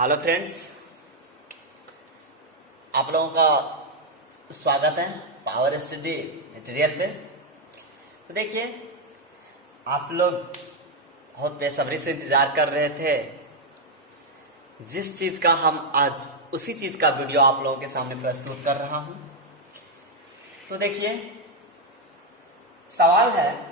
Hello friends, आप लोगों का स्वागत है पावर स्टडी मटेरियल पे। तो देखिए, आप लोग बहुत बेसब्री से इंतजार कर रहे थे जिस चीज का हम आज उसी चीज का वीडियो आप लोगों के सामने प्रस्तुत कर रहा हूं। तो देखिए, सवाल है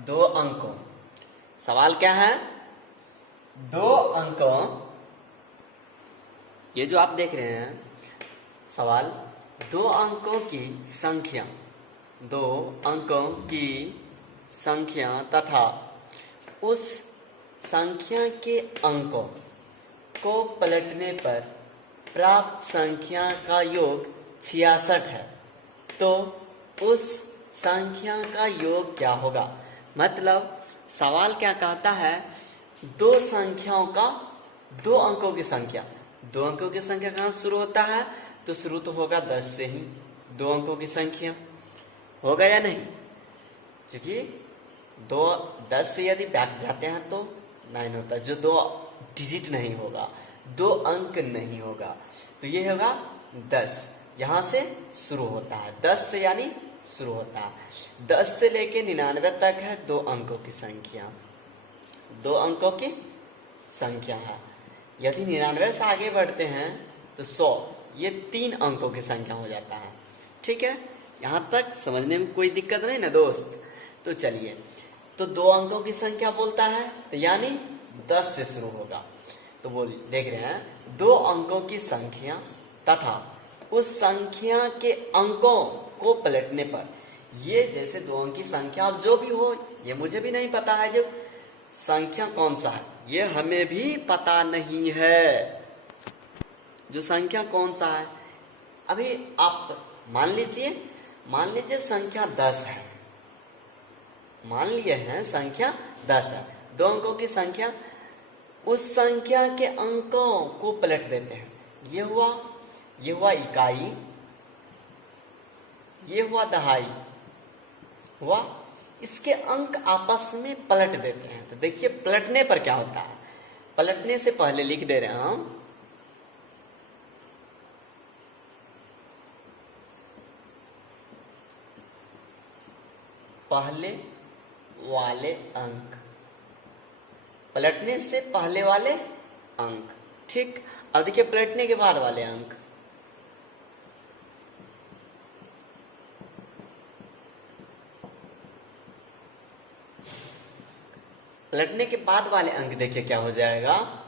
दो अंकों। सवाल क्या है? दो अंकों, ये जो आप देख रहे हैं सवाल, दो अंकों की संख्या, दो अंकों की संख्या तथा उस संख्या के अंकों को पलटने पर प्राप्त संख्या का योग 66 है, तो उस संख्या का योग क्या होगा? मतलब सवाल क्या कहता है, दो संख्याओं का, दो अंकों की संख्या, दो अंकों की संख्या कहाँ शुरू होता है? तो शुरू तो होगा 10 से ही। दो अंकों की संख्या होगा या नहीं? क्योंकि 10 से यदि बैठ जाते हैं तो 9 होता है, जो दो डिजिट नहीं होगा, दो अंक नहीं होगा, तो ये होगा 10। यहां से शुरू होता है, 10 से यानी शुरू होता है। 10 से लेके 99 तक है दो अंकों की संख्या, दो अंकों की संख्या है। यदि 99 से आगे बढ़ते हैं तो 100, ये 3 अंकों की संख्या हो जाता है। ठीक है, यहां तक समझने में कोई दिक्कत नहीं ना दोस्त? तो चलिए, तो दो अंकों की संख्या बोलता है तो यानी 10 से शुरू होगा। तो बोल देख रहे हैं, दो अंकों की संख्या तथा उस संख्या के अंकों को पलटने पर, ये जैसे दो अंक की संख्या अब जो भी हो, ये मुझे भी नहीं पता है जो संख्या कौन सा है, ये हमें भी पता नहीं है जो संख्या कौन सा है। अभी आप मान लीजिए संख्या 10 है, मान लिए हैं संख्या 10 है, दो अंकों की संख्या, उस संख्या के अंकों को पलट देते हैं। ये हुआ इकाई, ये हुआ दहाई, हुआ, इसके अंक आपस में पलट देते हैं। तो देखिए पलटने पर क्या होता है। पलटने से पहले लिख दे रहे हैं हम, पहले वाले अंक, पलटने से पहले वाले अंक। ठीक, अब देखिए पलटने के बाद वाले अंक, पलटने के बाद वाले अंक देखिए क्या हो जाएगा,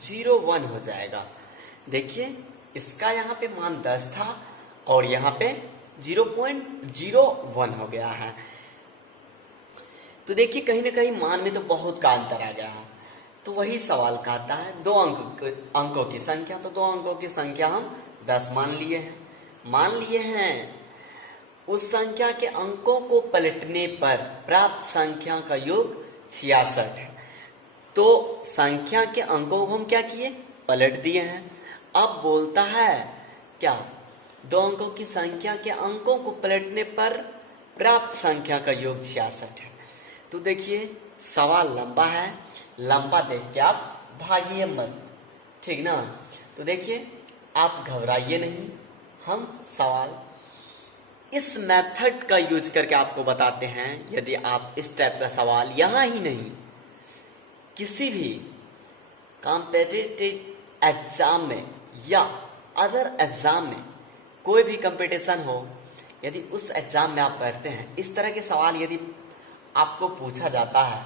01 हो जाएगा। देखिए इसका यहाँ पे मान 10 था और यहाँ पे 0.01 हो गया है। तो देखिए कहीं ना कहीं मान में तो बहुत का अंतर आ गया है। तो वही सवाल कहता है, दो अंकों की संख्या, तो दो अंकों की संख्या हम 10 मान लिए हैं। उस संख्या के अंकों को पलटने पर प्राप्त संख्या का योग 66 है। तो संख्या के अंकों को हम क्या किए, पलट दिए हैं। अब बोलता है क्या, दो अंकों की संख्या के अंकों को पलटने पर प्राप्त संख्या का योग 66 है। तो देखिए सवाल लंबा है, लंबा देख के आप भागिए मत, ठीक ना? तो देखिए आप घबराइए नहीं, हम सवाल इस मेथड का यूज करके आपको बताते हैं। यदि आप इस टाइप का सवाल यहाँ ही नहीं, किसी भी कॉम्पिटिटिव एग्जाम में या अदर एग्जाम में, कोई भी कंपटीशन हो, यदि उस एग्जाम में आप पढ़ते हैं, इस तरह के सवाल यदि आपको पूछा जाता है,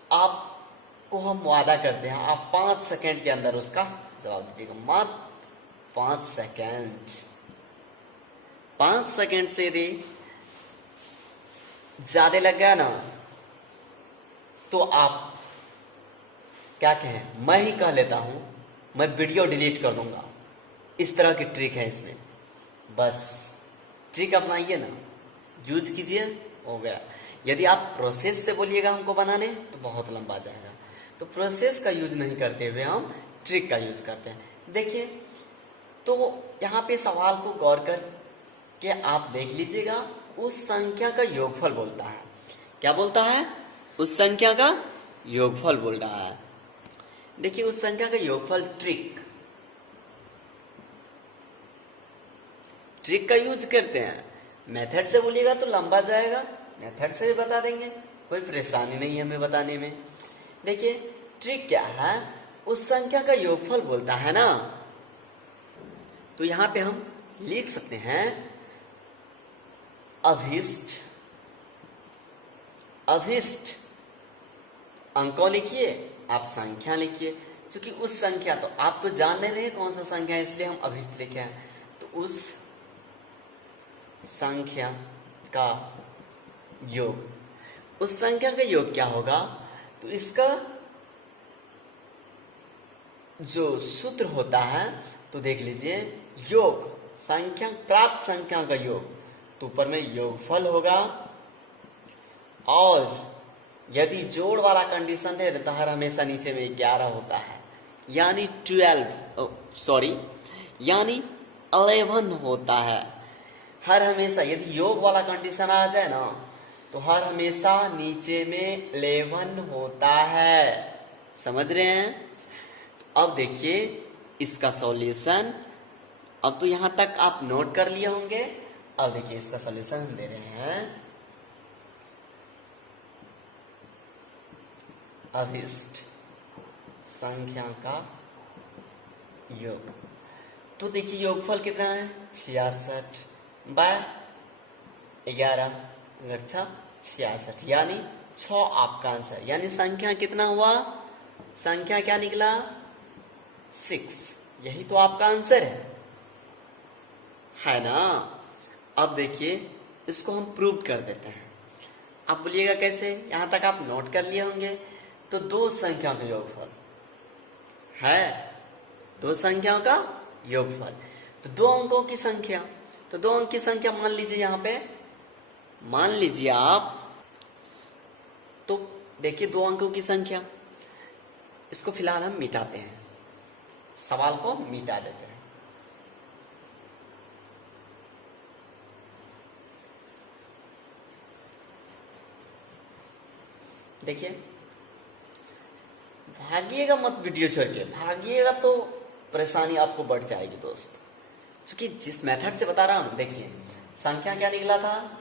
तो आपको हम वादा करते हैं आप 5 सेकंड के अंदर उसका जवाब दीजिएगा। मात्र 5 सेकंड। 5 सेकंड से यदि ज्यादा लग गया ना, तो आप क्या कहें, मैं ही कह लेता हूं, मैं वीडियो डिलीट कर दूंगा। इस तरह की ट्रिक है इसमें। बस ट्रिक अपनाइए ना, यूज कीजिए, हो गया। यदि आप प्रोसेस से बोलिएगा हमको बनाने, तो बहुत लंबा जाएगा। तो प्रोसेस का यूज नहीं करते हुए हम ट्रिक का यूज करते हैं। देखिए, तो यहाँ पे सवाल को गौर कर के आप देख लीजिएगा, उस संख्या का योगफल बोलता है। क्या बोलता है? उस संख्या का योगफल बोल रहा है। देखिए, उस संख्या का योगफल ट्रिक का यूज करते हैं। मेथड से बोलिएगा तो लंबा जाएगा, मेथड से भी बता देंगे, कोई परेशानी नहीं है हमें बताने में। देखिए, ट्रिक क्या है? उस संख्या का योगफल बोलता है ना, तो यहां पे हम लिख सकते हैं अभिष्ट अंकों लिखिए, आप संख्या लिखिए, क्योंकि उस संख्या, तो आप तो जान नहीं रहे कौन सा संख्या है, इसलिए हम अभिष्ट लिखे हैं। तो उस संख्या का योग, उस संख्या का योग क्या होगा? तो इसका जो सूत्र होता है, तो देख लीजिए, योग संख्या, प्राप्त संख्या का योग, तो ऊपर में योगफल होगा, और यदि जोड़ वाला कंडीशन है तो हर हमेशा नीचे में 11 होता है, यानी 11 होता है हर हमेशा। यदि योग वाला कंडीशन आ जाए ना, तो हर हमेशा नीचे में 11 होता है। समझ रहे हैं? अब देखिए इसका सॉल्यूशन, अब तो यहां तक आप नोट कर लिए होंगे। अब देखिए इसका सॉल्यूशन हम दे रहे हैं, अभिष्ट संख्या का योग। तो देखिए योगफल कितना है? 66 बाय 11 66, यानी 6 आपका आंसर। यानी संख्या कितना हुआ? संख्या क्या निकला? 6। यही तो आपका आंसर है ना? अब देखिए इसको हम प्रूव कर देते हैं। आप बोलिएगा कैसे? यहां तक आप नोट कर लिए होंगे। तो दो संख्याओं का योगफल है, दो संख्याओं का योगफल, तो दो अंकों की संख्या, तो दो अंक की संख्या मान लीजिए, यहां पे मान लीजिए आप, तो देखिए दो अंकों की संख्या, इसको फिलहाल हम मिटाते हैं, सवाल को मिटा देते हैं। देखिए, भागिएगा मत वीडियो छोड़ के, भागिएगा तो परेशानी आपको बढ़ जाएगी दोस्त, क्योंकि जिस मेथड से बता रहा हूं। देखिए संख्या क्या निकला था?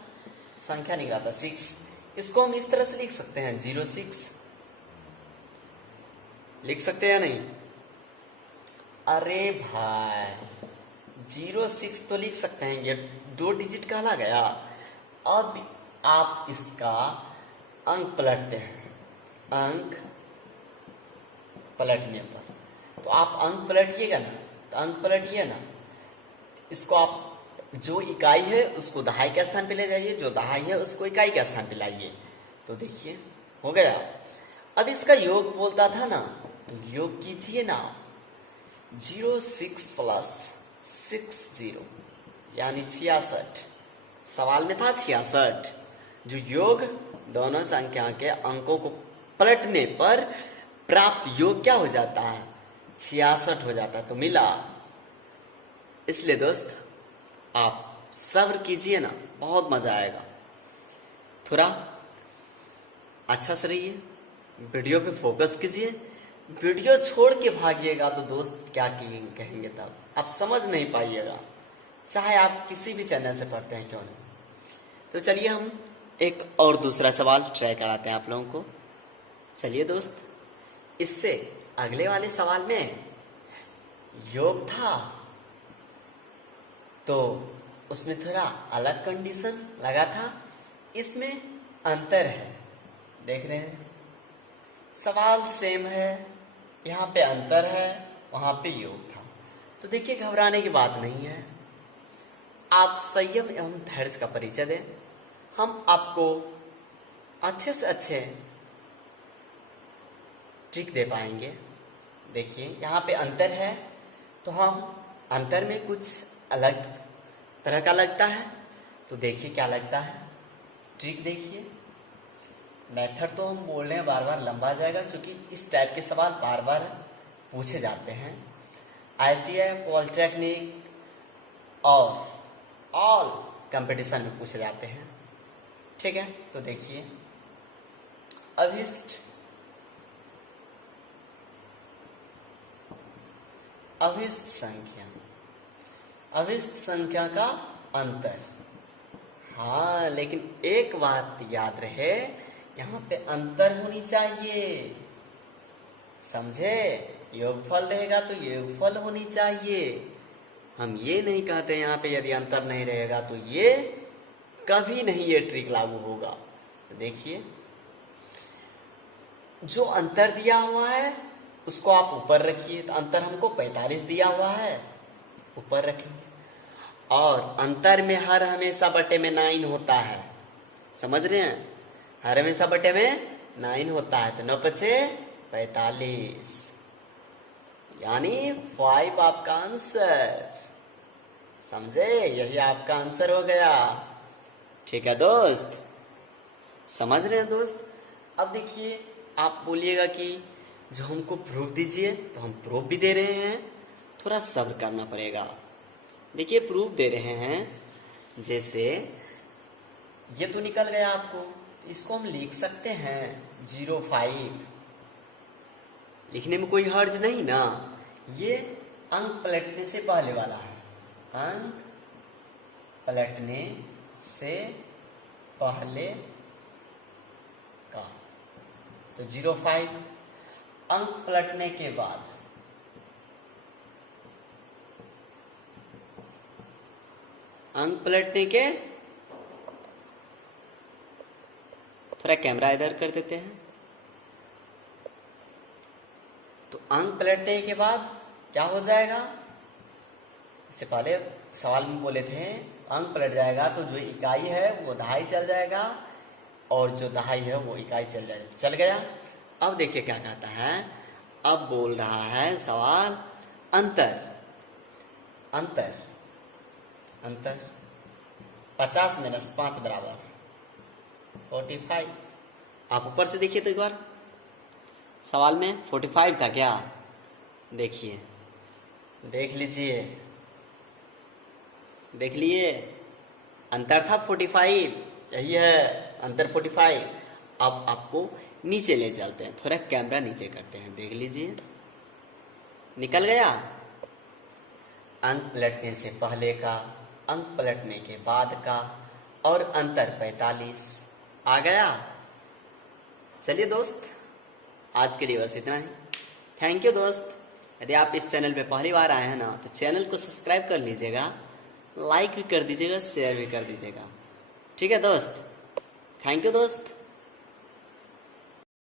संख्या निकला था 6। इसको हम इस तरह से लिख सकते हैं, 06 लिख सकते हैं या नहीं? अरे भाई 06 तो लिख सकते हैं, ये 2 डिजिट कहला गया। अब आप इसका अंक पलटते हैं, अंक पलटने पर, तो आप अंक पलटिएगा ना, तो अंक पलटिए ना, इसको आप जो इकाई है उसको दहाई के स्थान पे ले जाइए, जो दहाई है उसको इकाई के स्थान पे लाइए, तो देखिए हो गया। अब इसका योग बोलता था ना, तो योग कीजिए ना, 06 प्लस 60 यानी 66। सवाल में था 66। जो योग दोनों संख्या के अंकों को पलटने पर प्राप्त योग क्या हो जाता है? 66 हो जाता है, तो मिला। इसलिए दोस्त आप सब्र कीजिए ना, बहुत मजा आएगा। थोड़ा अच्छा से रहिए, वीडियो पे फोकस कीजिए। वीडियो छोड़ के भागिएगा तो दोस्त क्या कहेंगे, तब आप समझ नहीं पाइएगा, चाहे आप किसी भी चैनल से पढ़ते हैं क्यों नहीं। तो चलिए हम एक और दूसरा सवाल ट्राई कराते हैं आप लोगों को। चलिए दोस्त, इससे अगले वाले सवाल में योग था, तो उसमें थोड़ा अलग कंडीशन लगा था, इसमें अंतर है। देख रहे हैं, सवाल सेम है, यहाँ पे अंतर है, वहां पे योग था। तो देखिए घबराने की बात नहीं है, आप संयम एवं धैर्य का परिचय दें, हम आपको अच्छे से अच्छे ट्रिक दे पाएंगे। देखिए यहाँ पे अंतर है, तो हम अंतर में कुछ अलग तरह का लगता है, तो देखिए क्या लगता है, ट्रिक देखिए। मेथड तो हम बोल रहे हैं बार बार लंबा जाएगा, क्योंकि इस टाइप के सवाल बार बार पूछे जाते हैं। ITI, पॉलिटेक्निक और ऑल कंपटीशन में पूछे जाते हैं। ठीक है, तो देखिए अभिष्ट संख्या, अभिष्ट संख्या का अंतर। हाँ, लेकिन एक बात याद रहे, यहाँ पे अंतर होनी चाहिए, समझे? योगफल रहेगा तो योगफल होनी चाहिए। हम ये नहीं कहते यहाँ पे यदि अंतर नहीं रहेगा तो ये कभी नहीं ये ट्रिक लागू होगा। तो देखिए जो अंतर दिया हुआ है उसको आप ऊपर रखिए। तो अंतर हमको 45 दिया हुआ है, ऊपर रखेंगे। और अंतर में हर हमेशा बटे में 9 होता है, समझ रहे हैं? हर हमेशा बटे में 9 होता है। तो 9 पचे 45, यानी 5 आपका आंसर, समझे? यही आपका आंसर हो गया। ठीक है दोस्त, समझ रहे हैं दोस्त? अब देखिए आप बोलिएगा कि जो हमको प्रूफ दीजिए, तो हम प्रूफ भी दे रहे हैं, थोड़ा सब्र करना पड़ेगा। देखिए प्रूफ दे रहे हैं, जैसे ये तो निकल गया आपको, इसको हम लिख सकते हैं 05। लिखने में कोई हर्ज नहीं ना, ये अंक पलटने से पहले वाला है, अंक पलटने से पहले का। तो 05 अंक पलटने के बाद अंक पलटने के, थोड़ा कैमरा इधर कर देते हैं। तो अंक पलटने के बाद क्या हो जाएगा? इससे पहले सवाल में बोले थे अंक पलट जाएगा तो जो इकाई है वो दहाई चल जाएगा और जो दहाई है वो इकाई चल जाएगा। चल गया। अब देखिए क्या कहता है, अब बोल रहा है सवाल अंतर, अंतर अंतर 50 - 5 बराबर 45। आप ऊपर से देखिए तो एक बार, सवाल में 45 था क्या? देखिए, देख लीजिए, देख लिए, अंतर था 45, यही है अंतर 45। अब आपको नीचे ले चलते हैं, थोड़ा कैमरा नीचे करते हैं, देख लीजिए निकल गया। अंक पलटने से पहले का, अंक पलटने के बाद का और अंतर 45 आ गया। चलिए दोस्त, आज के लिए बस इतना ही। थैंक यू दोस्त। यदि आप इस चैनल पे पहली बार आए हैं ना, तो चैनल को सब्सक्राइब कर लीजिएगा, लाइक भी कर दीजिएगा, शेयर भी कर दीजिएगा। ठीक है दोस्त, थैंक यू दोस्त।